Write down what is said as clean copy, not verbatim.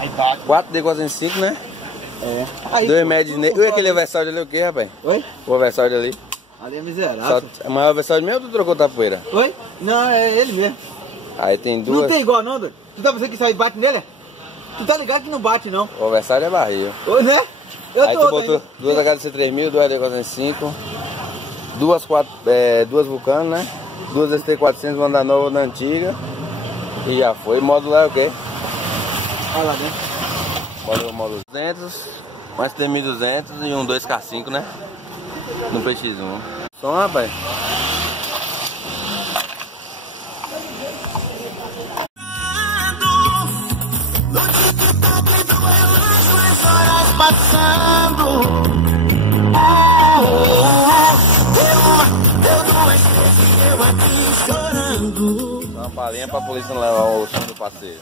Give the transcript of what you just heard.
Aí bate. 4D405, né? É. Aí, 2 médios nele. E aquele Versalde ali o que, rapaz? Oi? O Versalde ali. Ali é miserável. É maior Versalde mesmo ou tu trocou tapoeira? Oi? Não, é ele mesmo. Aí tem duas. Não tem igual não, doido. Tu tá pensando que isso aí bate nele? Tu tá ligado que não bate não. O Versalde é barril. Oi, né? Eu Aí tô tu botou duas HDC3000, duas AD405, duas Vulcano, né? Duas ST400, uma da nova, uma da antiga. E já foi. Módulo é o quê? Olha lá dentro. Módulo 200, um ST1200 e um 2K5, né? No PX1. Som, rapaz. Dá uma palhinha pra polícia não levar o som do parceiro.